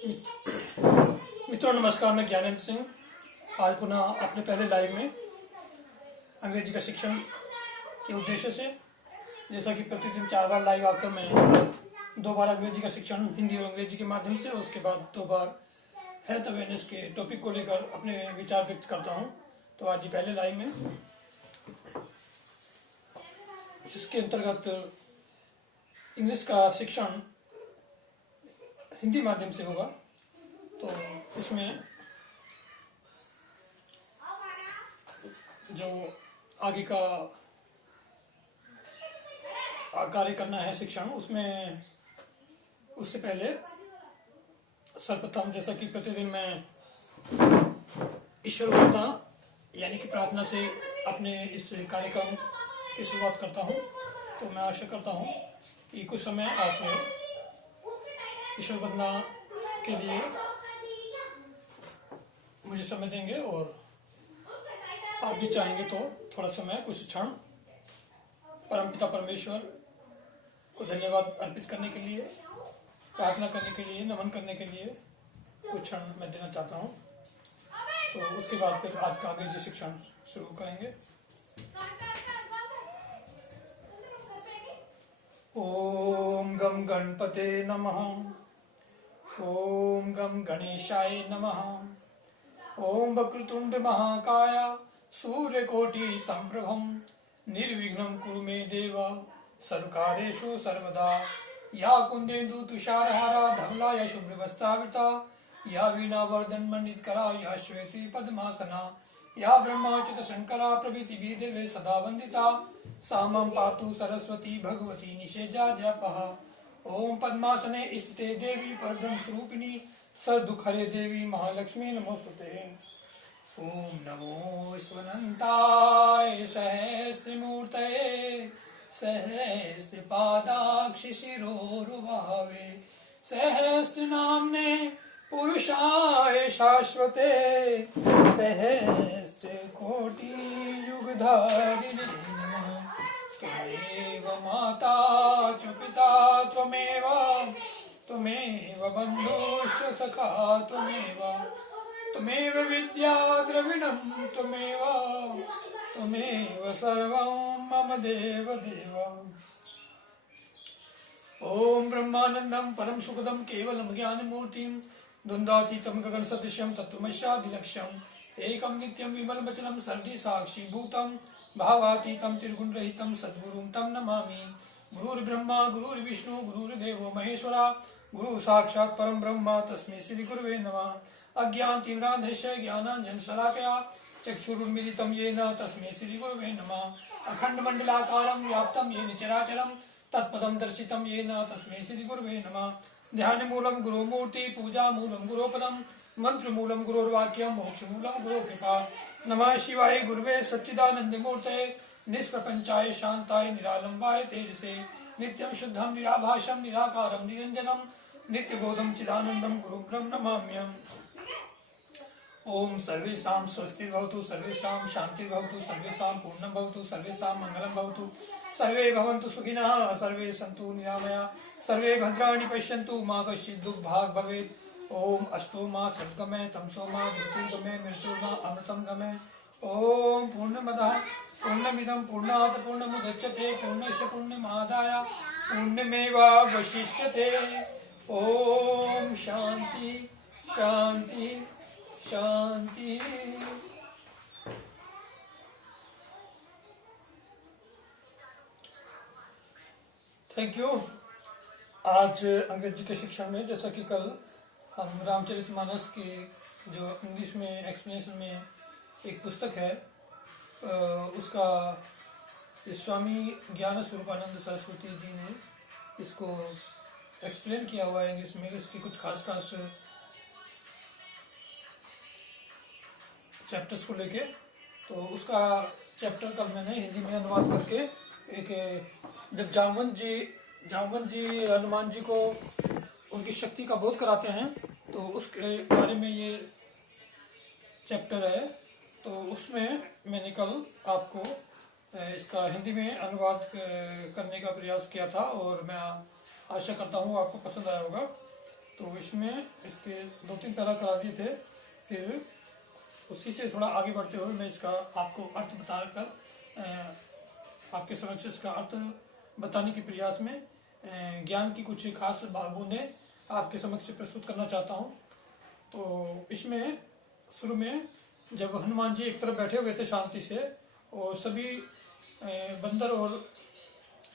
मित्रों नमस्कार, मैं ज्ञानेंद्र सिंह आज पुनः अपने पहले लाइव में अंग्रेजी का शिक्षण के उद्देश्य से, जैसा कि प्रतिदिन 4 बार लाइव आकर मैं 2 बार अंग्रेजी का शिक्षण हिंदी और अंग्रेजी के माध्यम से और उसके बाद 2 बार हेल्थ अवेयरनेस के टॉपिक को लेकर अपने विचार व्यक्त करता हूं। तो आज ही पहले लाइव में, जिसके अंतर्गत इंग्लिश का शिक्षण हिंदी माध्यम से होगा, तो इसमें जो आगे का कार्य करना है शिक्षण, उसमें उससे पहले सर्वप्रथम, जैसा कि प्रतिदिन मैं ईश्वर प्रार्थना यानी कि प्रार्थना से अपने इस कार्यक्रम की शुरुआत करता हूं। तो मैं आशा करता हूं कि कुछ समय आप ईश्वर वंदना के लिए मुझे समय देंगे और आप भी चाहेंगे तो थोड़ा समय, कुछ क्षण परमपिता परमेश्वर को धन्यवाद अर्पित करने के लिए, प्रार्थना करने के लिए, नमन करने के लिए कुछ क्षण मैं देना चाहता हूं। तो उसके बाद फिर आज का अंग्रेजी शिक्षण शुरू करेंगे। ओम गम गणपते नमः। ओम गम गणेशाय नमः। ओम वक्रतुंड महाकाय सूर्यकोटि संप्रभम निर्विघ्नं कुरु मे देव सर्वकार्येषु सर्वदा। या कुंदेन्दु तुषारहारा धवला या शुभ्रवस्त्रावृता, या वीणावर्धन मंडितकरा, या श्वेति पद्मासना, या ब्रह्माच्युत शंकरा प्रभृति देवे सदा वंदिता। सा मम पातु सरस्वती भगवती निषेजा जपः। ओम पद्मासने स्थिते देवी परब्रह्म स्वरूपिणी सर्वदुःखहरे देवी महालक्ष्मी नमोस्तुते। ओम नमो स्वनंताय सहस्त्रमूर्तये सहस्त्रपादाक्ष शिरोरुभावे सहस्रनाम्ने पुरुषाय शाश्वते सहस्रकोटि युगधारिणे नमः। त्वमेव माता च पिता त्वमेव, त्वमेव बन्धुश्च सखा त्वमेव, त्वमेव विद्या द्रविणं त्वमेव, त्वमेव सर्वं मम देव देव। ओम ब्रह्मानंदं परम सुखदं केवलं ज्ञानमूर्तिं द्वन्द्वातीतं गगनसदृशं तत्त्वमस्यादिलक्ष्यम् एकं नित्यं विमलमचलं सर्वि साक्षीभूतं भावातीतं त्रिगुणरहितं सद्गुरुं तं नमामि। गुरुर्ब्रह्मा गुरुर्विष्णु गुरुर्देवो महेश्वरा, गुरु साक्षात् परं ब्रह्म तस्मै श्री गुरुवे नमः। अज्ञानतिमिरान्धस्य ज्ञानाञ्जनशलाकया चक्षुरुन्मीलितं येन तस्मै श्री गुरुवे नमः। अखण्डमण्डलाकारं व्याप्तं येन चराचरं तत्पदं दर्शितं येन तस्मै श्री गुरुवे नमः। ध्यानमूलं गुरुमूर्ति, पूजामूलं गुरुपदं, मंत्रमूलं गुरुर्वाक्यं, मोक्षमूलं गुरुकृपा। नमः शिवाय गुरुवे सच्चिदानन्दमूर्तये निष्प्रपञ्चाय शान्ताय निरालम्बाय तेजसे नित्यं शुद्धं निराभासं निराकारं निरञ्जनं नित्यबोधं चिदानन्दं गुरुं ब्रह्म नमाम्यहम्। ओम सर्वेषां स्वस्तिर्भवतु, सर्वेषां शान्तिर्भवतु, सर्वेषां पूर्णं भवतु, सर्वेषां मङ्गलं भवतु, सर्वे भवन्तु सुखिनः, सर्वे सन्तु निरामया, सर्वे भद्राणि पश्यन्तु, मा कश्चित् दुःखभाग् भवेत्। ओम अस्तु मा सद्गमय तमसो मा ज्योतिर्गमय मृत्युर्मा अमृतं गमय। ओम पूर्णमदः पूर्णमिदं पूर्णात् पूर्णमुदच्यते पूर्णस्य पूर्णमादाय पूर्णमेवावशिष्यते। ओम शांति शांति शांति। Thank you. आज अंग्रेजी के शिक्षण में, जैसा कि कल हम रामचरितमानस की जो इंग्लिश में एक्सप्लेनेशन में एक पुस्तक है, उसका स्वामी ज्ञान स्वरूपानंद सरस्वती जी ने इसको एक्सप्लेन किया हुआ है इंग्लिश में, इसकी कुछ खास खास चैप्टर्स को लेके। तो उसका चैप्टर कल मैंने हिंदी में अनुवाद करके, एक जब जामवंत जी हनुमान जी को उनकी शक्ति का बोध कराते हैं, तो उसके बारे में ये चैप्टर है। तो उसमें मैंने कल आपको इसका हिंदी में अनुवाद करने का प्रयास किया था और मैं आशा करता हूँ आपको पसंद आया होगा। तो इसमें इसके 2-3 पैरा करा दिए थे, फिर उसी से थोड़ा आगे बढ़ते हुए मैं इसका आपको अर्थ बताकर आपके समक्ष इसका अर्थ बताने के प्रयास में ज्ञान की कुछ खास बूंदें आपके समक्ष प्रस्तुत करना चाहता हूँ। तो इसमें शुरू में जब हनुमान जी एक तरफ बैठे हुए थे शांति से, और सभी बंदर और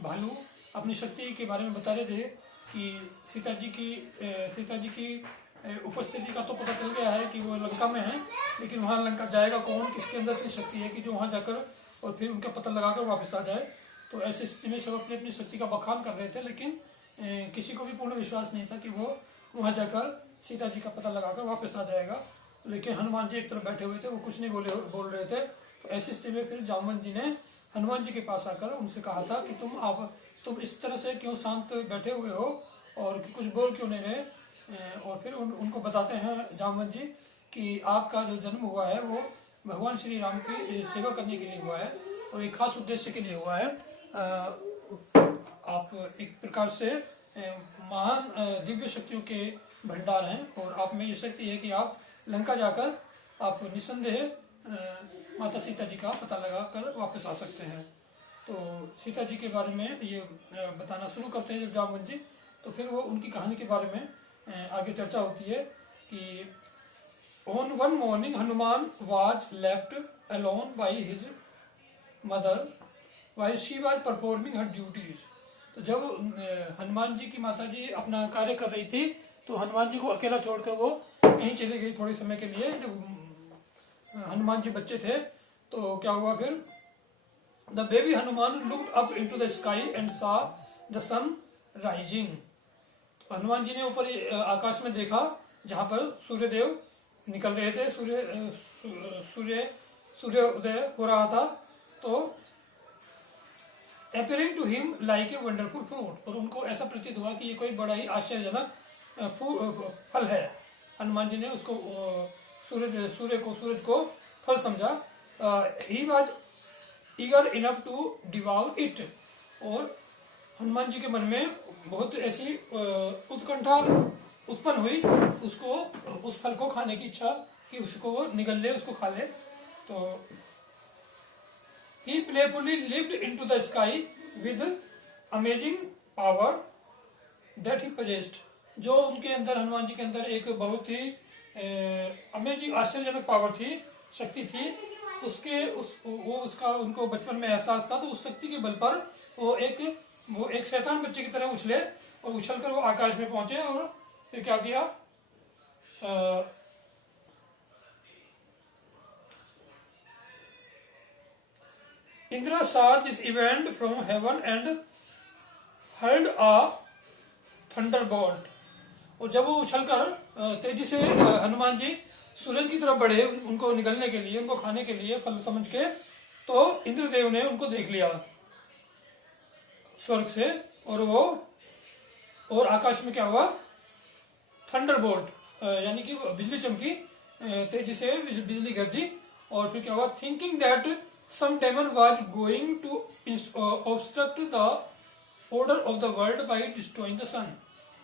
भालू अपनी शक्ति के बारे में बता रहे थे कि सीता जी की उपस्थिति का तो पता चल गया है कि वो लंका में है, लेकिन वहाँ लंका जाएगा कौन, किसके अंदर इतनी शक्ति है कि जो वहाँ जाकर और फिर उनका पता लगाकर वापस आ जाए। तो ऐसी स्थिति में सब अपनी अपनी शक्ति का बखान कर रहे थे, लेकिन किसी को भी पूर्ण विश्वास नहीं था कि वो वहाँ जाकर सीता जी का पता लगाकर वापस आ जाएगा। लेकिन हनुमान जी एक तरफ बैठे हुए थे, वो कुछ नहीं बोल रहे थे। तो ऐसी स्थिति में फिर जामवंत जी ने हनुमान जी के पास आकर उनसे कहा था कि तुम इस तरह से क्यों शांत बैठे हुए हो और कुछ बोल क्यों नहीं रहे। और फिर उनको बताते हैं जामवंत जी कि आपका जो जन्म हुआ है वो भगवान श्री राम की सेवा करने के लिए हुआ है और एक खास उद्देश्य के लिए हुआ है। आप एक प्रकार से महान दिव्य शक्तियों के भंडार हैं और आप में ये शक्ति है कि आप लंका जाकर आप निस्संदेह माता सीता जी का पता लगाकर वापस आ सकते हैं। तो सीता जी के बारे में ये बताना शुरू करते हैं जब जामवंत जी, तो फिर वो उनकी कहानी के बारे में आगे चर्चा होती है कि on one morning Hanuman was left alone by his mother while she was performing her duties. तो जब हनुमान जी की माता जी अपना कार्य कर रही थी तो हनुमान जी को अकेला छोड़कर वो कहीं चली गई थोड़े समय के लिए। जब हनुमान जी बच्चे थे तो क्या हुआ फिर, the baby Hanuman looked up into the sky and saw the sun rising. Hanuman ji ने ऊपर आकाश में देखा जहां पर सूर्यदेव निकल रहे थे, सूर्य उदय हो रहा था। तो appearing to him like a wonderful fruit, और उनको ऐसा प्रतीत हुआ कि ये कोई बड़ा ही आश्चर्यजनक फल है। हनुमान जी ने उसको सूरज को फल समझा। he was eager enough to devour it, और हनुमान जी के मन में बहुत ऐसी उत्कंठा उत्पन्न हुई उसको उस फल को खाने की इच्छा कि उसको वो निगल ले, उसको खा ले। तो he playfully leaped into the sky with amazing power that he possessed। जो उनके अंदर हनुमान जी के अंदर एक बहुत ही अमेजिंग आश्चर्यजनक पावर थी, शक्ति थी, उसका उनको बचपन में एहसास था। तो उस शक्ति के बल पर वो एक शैतान बच्चे की तरह उछले और उछलकर वो आकाश में पहुंचे। और फिर क्या किया, Indra saw this event from heaven and hurled a thunderbolt। और जब वो उछलकर तेजी से हनुमान जी सूरज की तरफ बढ़े उनको निगलने के लिए, उनको खाने के लिए फल समझ के, तो इंद्रदेव ने उनको देख लिया स्वर्ग से। और आकाश में क्या हुआ, थंडरबोल्ट यानी कि बिजली चमकी, तेजी से बिजली गरजी। और फिर क्या हुआ, thinking that some demon was going to obstruct the order of the world by destroying the sun.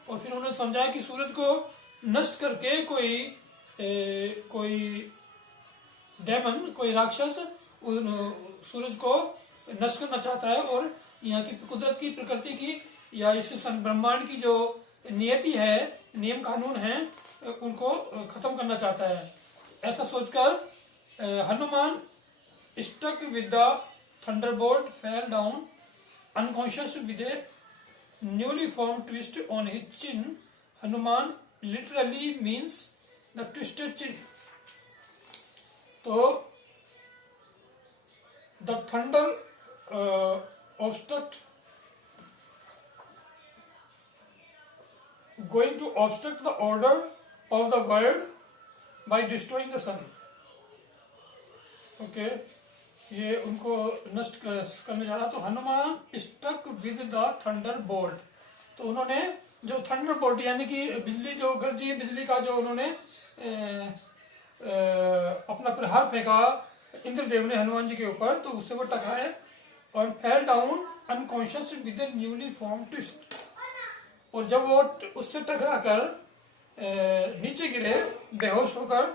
और फिर उन्होंने समझा कि सूरज को नष्ट करके कोई डेमन, कोई राक्षस सूरज को नष्ट करना चाहता है और यहाँ की कुदरत की, प्रकृति की या इस ब्रह्मांड की जो नियति है, नियम कानून है, उनको खत्म करना चाहता है। ऐसा सोचकर Hanuman stuck with the thunderbolt fell down unconscious with a newly form twist on his chin. Hanuman literally means the twisted chin. तो the thunder obstruct going to obstruct the order of the world by destroying the sun। Okay, ये उनको नष्ट करने जा रहा। तो Hanuman stuck with the thunder bolt. तो उन्होंने जो थंडर बोल्ट यानी कि बिजली जो गरजी, बिजली का जो उन्होंने अपना प्रहार फेंका इंद्रदेव ने हनुमान जी के ऊपर, तो उससे वो टकराए और fail down unconscious with a newly form twist. और जब वो उससे टकराकर नीचे गिरे बेहोश होकर,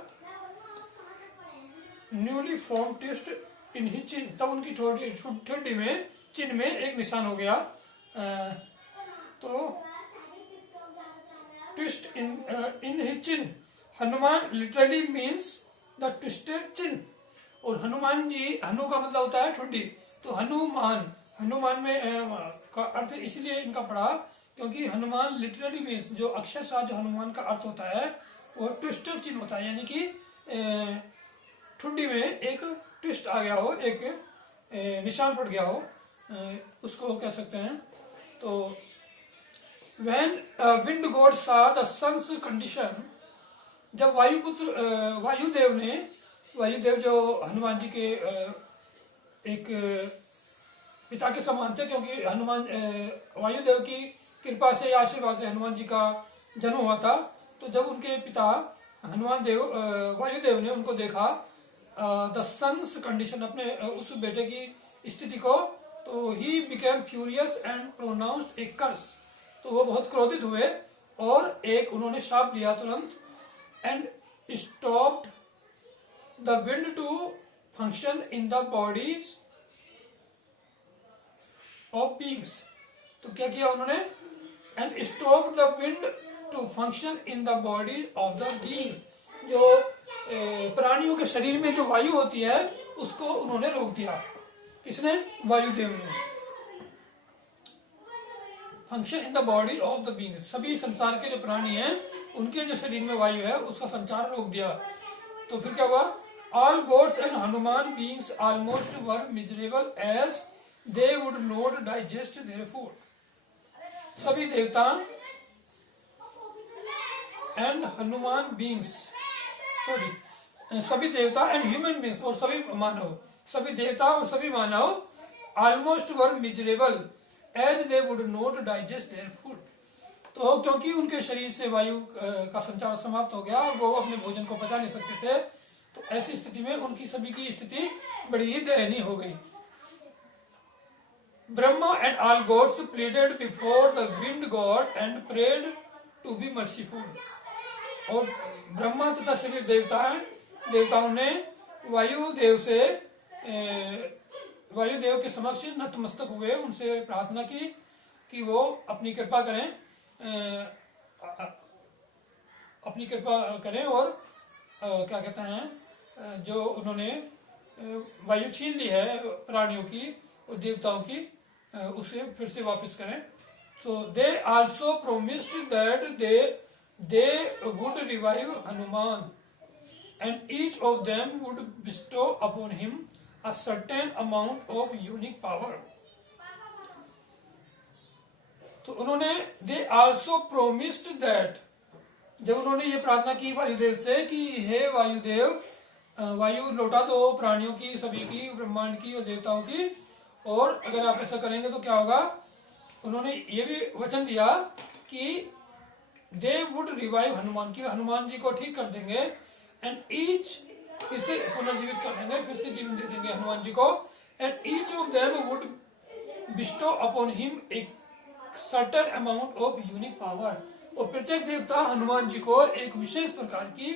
newly form twist in he चिन, तब उनकी ठोड़ी में, चिन में एक निशान हो गया। तो twist in he chin, Hanuman literally means the twisted chin. और हनुमान जी, हनु का मतलब होता है ठुड्डी, तो हनुमान, हनुमान में का अर्थ इसलिए इनका पड़ा क्योंकि हनुमान लिटरली मीन्स, जो अक्षरशः जो हनुमान का अर्थ होता है वो ट्विस्टेड चिन्ह होता है, यानी कि ठुड्डी में एक ट्विस्ट आ गया हो, एक निशान पड़ गया हो, उसको कह सकते हैं। तो when wind god saw the sun's condition, जब वायुपुत्र वायुदेव ने, वायुदेव जो हनुमान जी के एक पिता के समान थे, क्योंकि हनुमान वायुदेव की कृपा से या आशीर्वाद से हनुमान जी का जन्म हुआ था। तो जब उनके पिता हनुमान देव, वायुदेव ने उनको देखा द सन्स कंडीशन, अपने उस बेटे की स्थिति को, तो he became furious and pronounced a curse, तो वो बहुत क्रोधित हुए और एक उन्होंने शाप दिया तुरंत, and stopped the wind to function in the bodies of beings. तो क्या किया उन्होंने, and stopped the wind to function in the body of the beings, जो प्राणियों के शरीर में जो वायु होती है उसको उन्होंने रोक दिया। किसने, वायुदेव ने। Function in the body of the being, सभी संसार के जो प्राणी हैं उनके जो शरीर में वायु है उसका संचार रोक दिया। तो फिर क्या हुआ, all gods and Hanuman beings almost were miserable as they would not digest their food. सभी देवता एंड हनुमान बीइंग्स, सॉरी, सभी देवता एंड ह्यूमन बीइंग्स, और सभी मानव, सभी देवता और सभी मानव almost were miserable as they would not digest their food. तो क्योंकि उनके शरीर से वायु का संचार समाप्त हो गया और वो अपने भोजन को पचा नहीं सकते थे, तो ऐसी स्थिति में उनकी सभी की स्थिति बड़ी ही दयनीय हो गई। Brahma and all gods pleaded before the wind god and prayed to be merciful. और ब्रह्मा तथा सभी देवताओं ने वायुदेव से, वायुदेव के समक्ष नतमस्तक हुए, उनसे प्रार्थना की कि वो अपनी कृपा करें, अपनी कृपा करें और क्या कहते हैं, जो उन्होंने वायु छीन ली है प्राणियों की और देवताओं की, उसे फिर से वापस करें। So they also promised that they would revive Hanuman and each of them would bestow upon him a certain amount of unique power। तो उन्होंने they also promised that, जब उन्होंने ये प्रार्थना की वायुदेव से कि हे वायुदेव, वायु लौटा दो प्राणियों की, सभी की, ब्रह्मांड की और देवताओं की, और अगर आप ऐसा करेंगे तो क्या होगा, उन्होंने ये भी वचन दिया कि दे वुड रिवाइव हनुमान, की हनुमान जी को ठीक कर देंगे, एंड ईच, फिर से पुनर्जीवित कर देंगे, फिर से जीवन दे देंगे हनुमान जी को, and each of them would bestow upon him a certain amount of unique power. और प्रत्येक देवता हनुमान जी को एक विशेष प्रकार की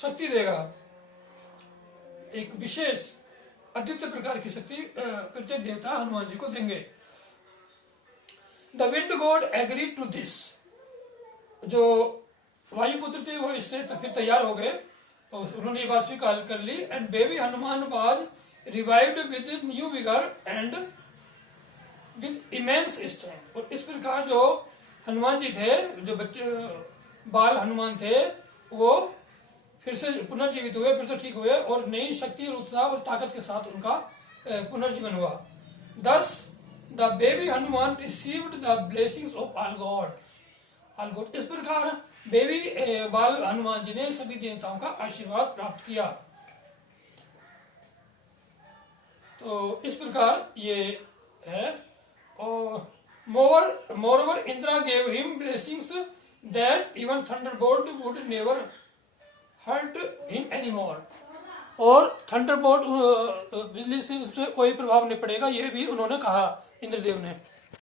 शक्ति देगा, एक विशेष अद्वितीय प्रकार की शक्ति प्रत्येक देवता हनुमान जी को देंगे। The wind god agree to this, जो वायुपुत्र थे वो इससे फिर तैयार हो गए और उन्होंने ये बात स्वीकार कर ली। And baby Hanuman was revived with new vigour and with immense strength. और इस प्रकार जो हनुमान जी थे, जो बच्चे बाल हनुमान थे, वो फिर से पुनर्जीवित हुए, फिर से ठीक हुए और नई शक्ति और उत्साह और ताकत के साथ उनका पुनर्जीवन हुआ। दस the baby Hanuman received the blessings of all God. इस प्रकार बेबी बाल हनुमान जी ने सभी देवताओं का आशीर्वाद प्राप्त किया। तो इस प्रकार ये है। और moreover Indra gave him blessings that even thunderbolt would never hurt him anymore. और थंडरबोल्ट बिजली से उससे कोई प्रभाव नहीं पड़ेगा, ये भी उन्होंने कहा इंद्रदेव ने।